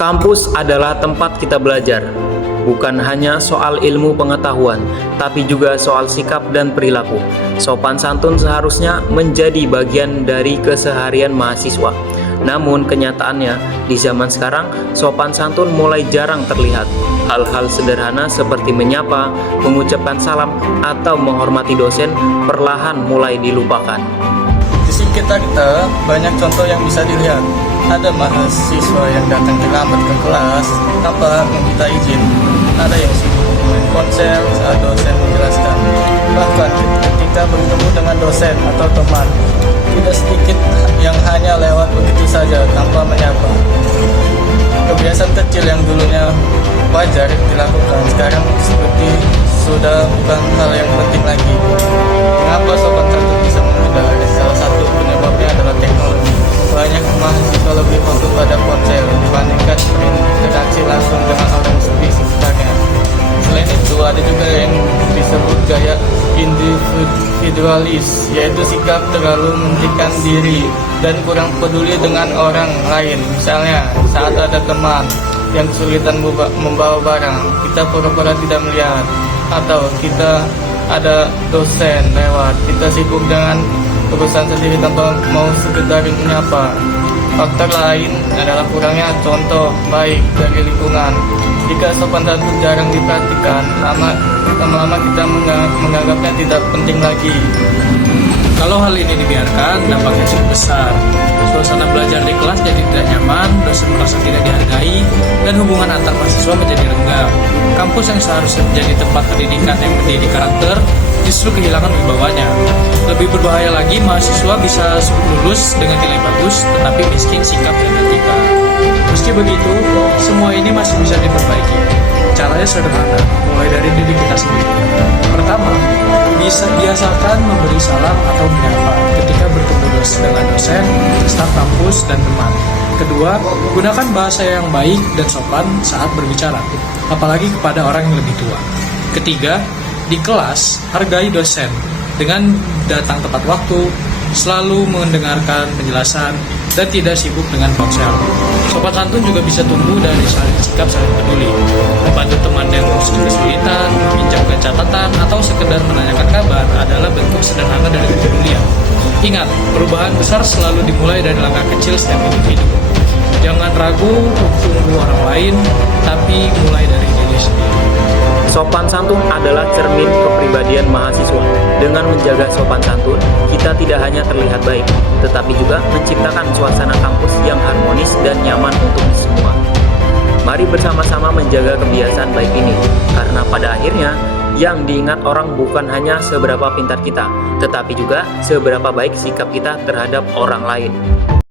Kampus adalah tempat kita belajar, bukan hanya soal ilmu pengetahuan, tapi juga soal sikap dan perilaku. Sopan santun seharusnya menjadi bagian dari keseharian mahasiswa. Namun kenyataannya, di zaman sekarang, sopan santun mulai jarang terlihat. Hal-hal sederhana seperti menyapa, mengucapkan salam, atau menghormati dosen perlahan mulai dilupakan. Di sekitar kita banyak contoh yang bisa dilihat. Ada mahasiswa yang datang terlambat ke kelas tanpa meminta izin. Ada yang sibuk main ponsel saat dosen menjelaskan. Bahkan ketika bertemu dengan dosen atau teman, tidak sedikit yang hanya lewat begitu saja tanpa menyapa. Kebiasaan kecil yang dulunya wajar dilakukan sekarang seperti sudah bukan hal yang penting lagi. Mengapa sopan santun bisa menunda? Salah satu penyebabnya adalah teknologi. Banyak mahasiswa lebih fokus pada ponsel dibandingkan berinteraksi langsung dengan orang di sekitarnya. Selain itu, ada juga yang disebut gaya individualis, yaitu sikap terlalu mementingkan diri dan kurang peduli dengan orang lain. Misalnya, saat ada teman yang kesulitan membawa barang, kita pura-pura tidak melihat. Atau kita ada dosen lewat, kita sibuk dengan urusan sendiri tanpa mau sekedar menyapa. Faktor lain adalah kurangnya contoh baik dari lingkungan. Jika sopan santun jarang diperhatikan, lama-lama kita menganggapnya tidak penting lagi. Kalau hal ini dibiarkan, dampaknya cukup besar. Suasana belajar di kelas jadi tidak nyaman, dosen merasa tidak dihargai, dan hubungan antar mahasiswa menjadi renggang. Kampus yang seharusnya menjadi tempat pendidikan yang mendidik karakter, justru kehilangan wibawanya. Lebih berbahaya lagi, mahasiswa bisa lulus dengan nilai bagus, tetapi miskin sikap dan etika. Meski begitu, semua ini masih bisa diperbaiki. Caranya sederhana, mulai dari diri kita sendiri. Pertama, biasakan memberi salam atau menyapa ketika bertemu dengan dosen, staf kampus, dan teman. Kedua, gunakan bahasa yang baik dan sopan saat berbicara, apalagi kepada orang yang lebih tua. Ketiga, di kelas, hargai dosen dengan datang tepat waktu, selalu mendengarkan penjelasan, dan tidak sibuk dengan ponsel. Sopan santun juga bisa tumbuh dari sikap saling peduli, membantu teman yang kesulitan, meminjamkan catatan, atau sekedar menanyakan kabar adalah bentuk sederhana dari kepedulian. Ingat, perubahan besar selalu dimulai dari langkah kecil setiap individu. Jangan ragu untuk tunggu orang lain, tapi mulai dari diri sendiri. Sopan santun adalah cermin kepribadian mahasiswa. Dengan menjaga sopan santun, kita tidak hanya terlihat baik, tetapi juga menciptakan suasana kampus yang harmonis dan nyaman untuk semua. Mari bersama-sama menjaga kebiasaan baik ini, karena pada akhirnya, yang diingat orang bukan hanya seberapa pintar kita, tetapi juga seberapa baik sikap kita terhadap orang lain.